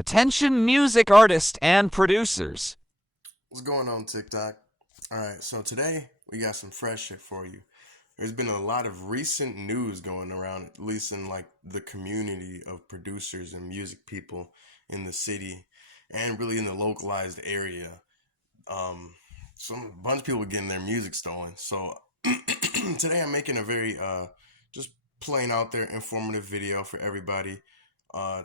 Attention music artists and producers. What's going on, TikTok? Alright, so today we got some fresh shit for you. There's been a lot of recent news going around, at least in like the community of producers and music people in the city and really in the localized area. Um, some bunch of people getting their music stolen. So today I'm making a very just plain out there informative video for everybody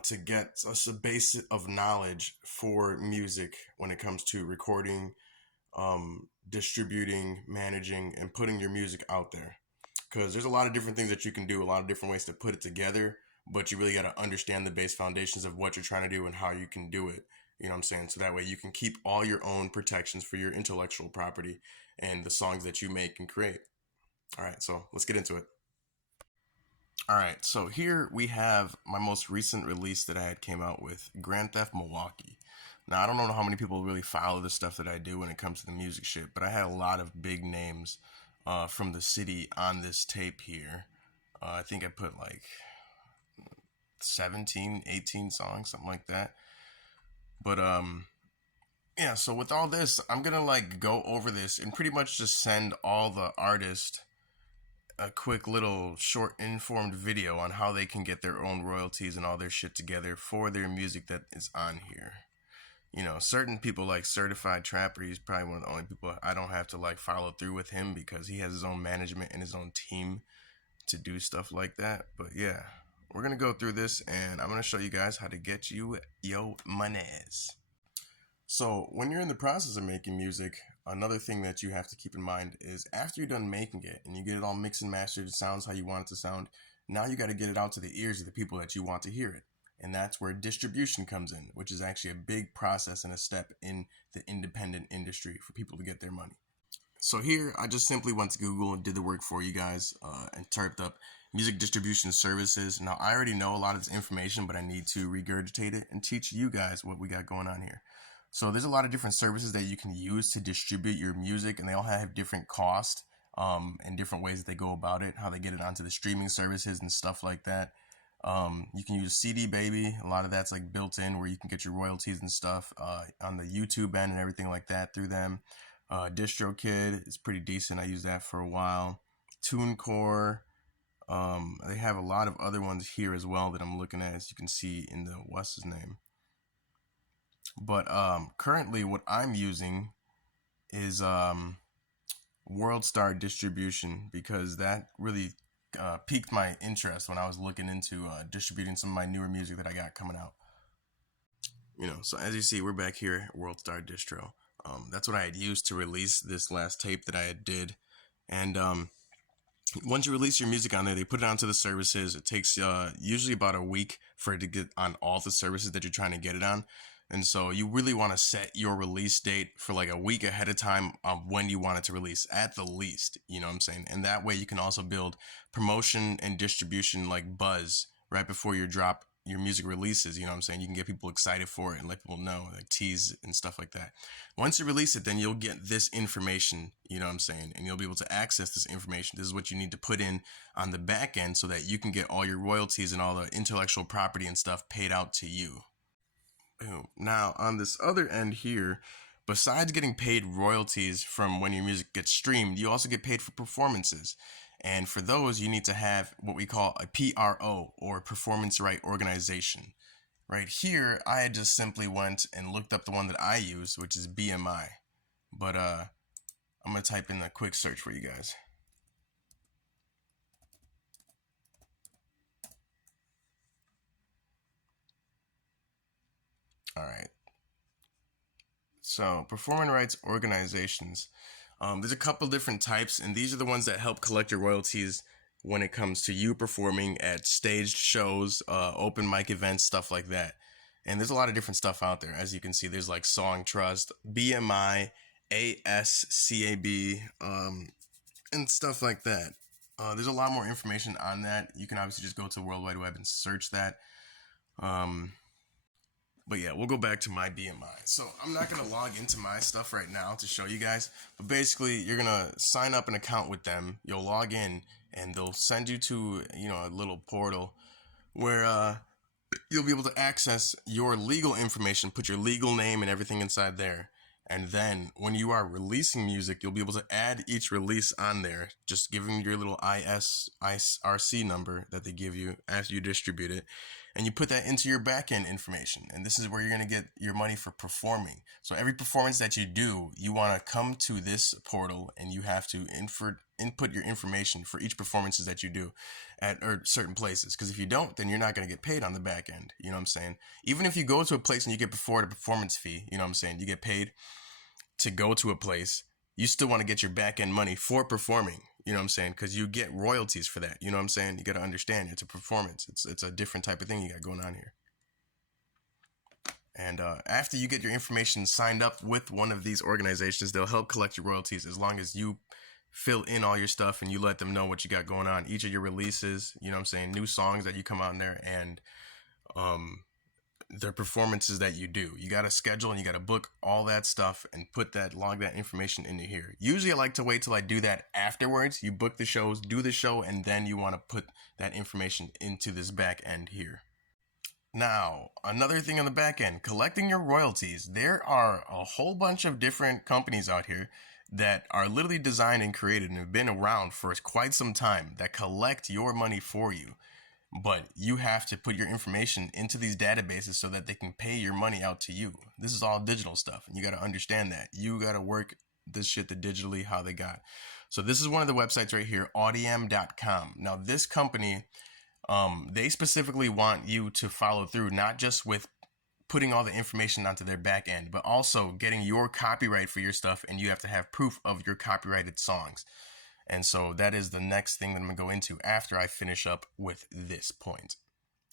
to get us a base of knowledge for music when it comes to recording, distributing, managing, and putting your music out there. Because there's a lot of different things that you can do, a lot of different ways to put it together, but you really got to understand the base foundations of what you're trying to do and how you can do it. You know what I'm saying? So that way you can keep all your own protections for your intellectual property and the songs that you make and create. All right, so let's get into it. All right, so here we have my most recent release that I had came out with, Grand Theft Milwaukee. Now, I don't know how many people really follow the stuff that I do when it comes to the music shit, but I had a lot of big names from the city on this tape here. I think I put like 17, 18 songs, something like that. But yeah, so with all this, I'm gonna like go over this and pretty much just send all the artists a quick little short informed video on how they can get their own royalties and all their shit together for their music that is on here. You know, certain people like Certified Trapper, he's probably one of the only people I don't have to like follow through with him because he has his own management and his own team to do stuff like that. But yeah, we're gonna go through this and I'm gonna show you guys how to get you yo monies. So when you're in the process of making music, another thing that you have to keep in mind is after you're done making it and you get it all mixed and mastered, it sounds how you want it to sound, now you got to get it out to the ears of the people that you want to hear it. And that's where distribution comes in, which is actually a big process and a step in the independent industry for people to get their money. So here, I just simply went to Google and did the work for you guys and typed up music distribution services. Now, I already know a lot of this information, but I need to regurgitate it and teach you guys what we got going on here. So there's a lot of different services that you can use to distribute your music, and they all have different costs and different ways that they go about it, how they get it onto the streaming services and stuff like that. You can use CD Baby. A lot of that's like built in where you can get your royalties and stuff on the YouTube end and everything like that through them. DistroKid is pretty decent. I used that for a while. TuneCore. They have a lot of other ones here as well that I'm looking at, as you can see in the what's his name. But currently what I'm using is WorldStar Distribution because that really piqued my interest when I was looking into distributing some of my newer music that I got coming out. You know, so as you see, we're back here at WorldStar Distro. That's what I had used to release this last tape that I had did. And once you release your music on there, they put it onto the services. It takes usually about a week for it to get on all the services that you're trying to get it on. And so you really want to set your release date for like a week ahead of time when you want it to release at the least, you know what I'm saying? And that way you can also build promotion and distribution like buzz right before your music releases, you know what I'm saying? You can get people excited for it and let people know, like tease and stuff like that. Once you release it, then you'll get this information, you know what I'm saying? And you'll be able to access this information. This is what you need to put in on the back end so that you can get all your royalties and all the intellectual property and stuff paid out to you. Now, on this other end here, besides getting paid royalties from when your music gets streamed, you also get paid for performances. And for those, you need to have what we call a PRO, or performance right organization. Right here, I just simply went and looked up the one that I use, which is BMI. But I'm going to type in a quick search for you guys. All right. So, performing rights organizations. There's a couple different types, and these are the ones that help collect your royalties when it comes to you performing at staged shows, open mic events, stuff like that. And there's a lot of different stuff out there. As you can see, there's like Song Trust, BMI, ASCAB, and stuff like that. There's a lot more information on that. You can obviously just go to the World Wide Web and search that. But yeah, we'll go back to my BMI. So I'm not going to log into my stuff right now to show you guys. But basically, you're going to sign up an account with them. You'll log in, and they'll send you to, a little portal where you'll be able to access your legal information, put your legal name and everything inside there. And then when you are releasing music, you'll be able to add each release on there, just giving your little ISRC number that they give you as you distribute it. And you put that into your backend information. And this is where you're going to get your money for performing. So every performance that you do, you want to come to this portal and you have to input your information for each performances that you do at or certain places. Because if you don't, then you're not going to get paid on the back end. You know what I'm saying? Even if you go to a place and you get a performance fee, you know what I'm saying? You get paid to go to a place, you still want to get your back end money for performing. You know what I'm saying? Because you get royalties for that. You know what I'm saying? You got to understand it's a performance. It's a different type of thing you got going on here. And after you get your information signed up with one of these organizations, they'll help collect your royalties as long as you fill in all your stuff and you let them know what you got going on. Each of your releases, you know what I'm saying? New songs that you come out in there and their performances that you do. You got to schedule and you got to book all that stuff and log that information into here. Usually I like to wait till I do that afterwards. You book the shows, do the show, and then you want to put that information into this back end here. Now, another thing on the back end, collecting your royalties. There are a whole bunch of different companies out here that are literally designed and created and have been around for quite some time that collect your money for you. But you have to put your information into these databases so that they can pay your money out to you. This is all digital stuff, and you got to understand that. You got to work this shit the digitally how they got. So this is one of the websites right here, audiem.com. Now, this company, they specifically want you to follow through, not just with putting all the information onto their back end, but also getting your copyright for your stuff, and you have to have proof of your copyrighted songs. And so that is the next thing that I'm going to go into after I finish up with this point.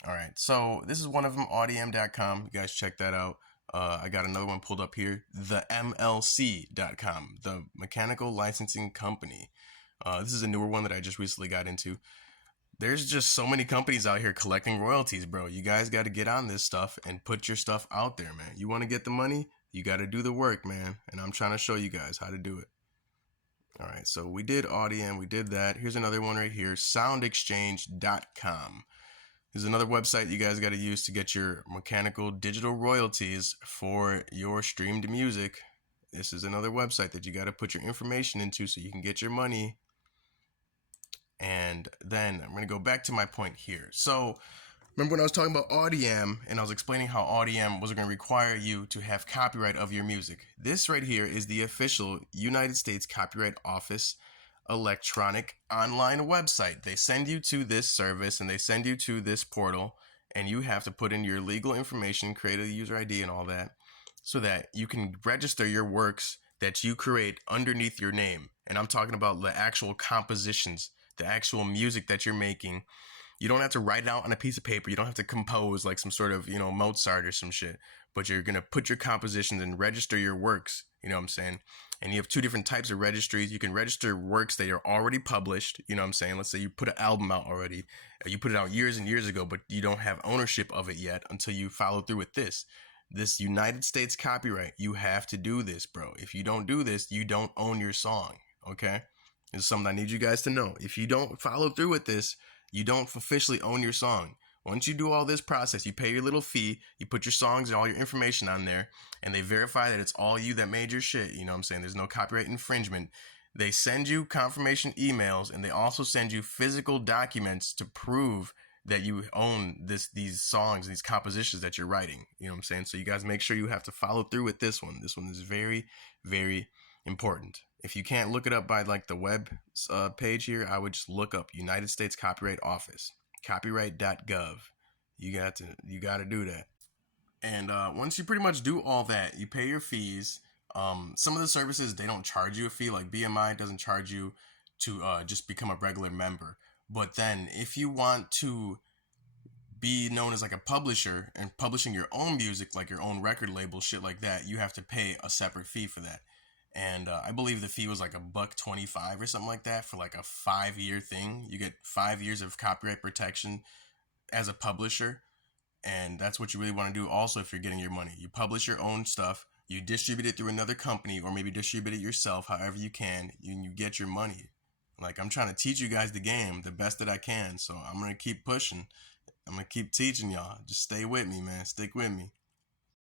All right, so this is one of them, audiem.com. You guys check that out. I got another one pulled up here, the MLC.com, the Mechanical Licensing Company. This is a newer one that I just recently got into. There's just so many companies out here collecting royalties, bro. You guys got to get on this stuff and put your stuff out there, man. You want to get the money? You got to do the work, man. And I'm trying to show you guys how to do it. All right, so we did Audiem, we did that. Here's another one right here, soundexchange.com. This is another website you guys got to use to get your mechanical digital royalties for your streamed music. This is another website that you got to put your information into so you can get your money. And then I'm going to go back to my point here. So remember when I was talking about Audiem and I was explaining how Audiem was going to require you to have copyright of your music. This right here is the official United States Copyright Office electronic online website. They send you to this service and they send you to this portal and you have to put in your legal information, create a user ID and all that so that you can register your works that you create underneath your name. And I'm talking about the actual compositions, the actual music that you're making. You don't have to write it out on a piece of paper. You don't have to compose like some sort of, Mozart or some shit. But you're going to put your compositions and register your works. You know what I'm saying? And you have two different types of registries. You can register works that are already published. You know what I'm saying? Let's say you put an album out already. You put it out years and years ago, but you don't have ownership of it yet until you follow through with this. This United States copyright. You have to do this, bro. If you don't do this, you don't own your song. Okay? This is something I need you guys to know. If you don't follow through with this, you don't officially own your song. Once you do all this process, you pay your little fee, you put your songs and all your information on there, and they verify that it's all you that made your shit. You know what I'm saying? There's no copyright infringement. They send you confirmation emails, and they also send you physical documents to prove that you own these songs, these compositions that you're writing. You know what I'm saying? So you guys make sure you have to follow through with this one. This one is very, very important. If you can't look it up by like the web page here, I would just look up United States Copyright Office, copyright.gov. You got to do that. And once you pretty much do all that, you pay your fees. Some of the services, they don't charge you a fee. Like BMI doesn't charge you to just become a regular member. But then if you want to be known as like a publisher and publishing your own music, like your own record label, shit like that, you have to pay a separate fee for that. And I believe the fee was like $1.25 or something like that for like a 5-year thing. You get 5 years of copyright protection as a publisher. And that's what you really want to do also if you're getting your money. You publish your own stuff, you distribute it through another company or maybe distribute it yourself, however you can, and you get your money. Like I'm trying to teach you guys the game the best that I can. So I'm going to keep pushing. I'm gonna keep teaching y'all. Just stay with me, man. Stick with me.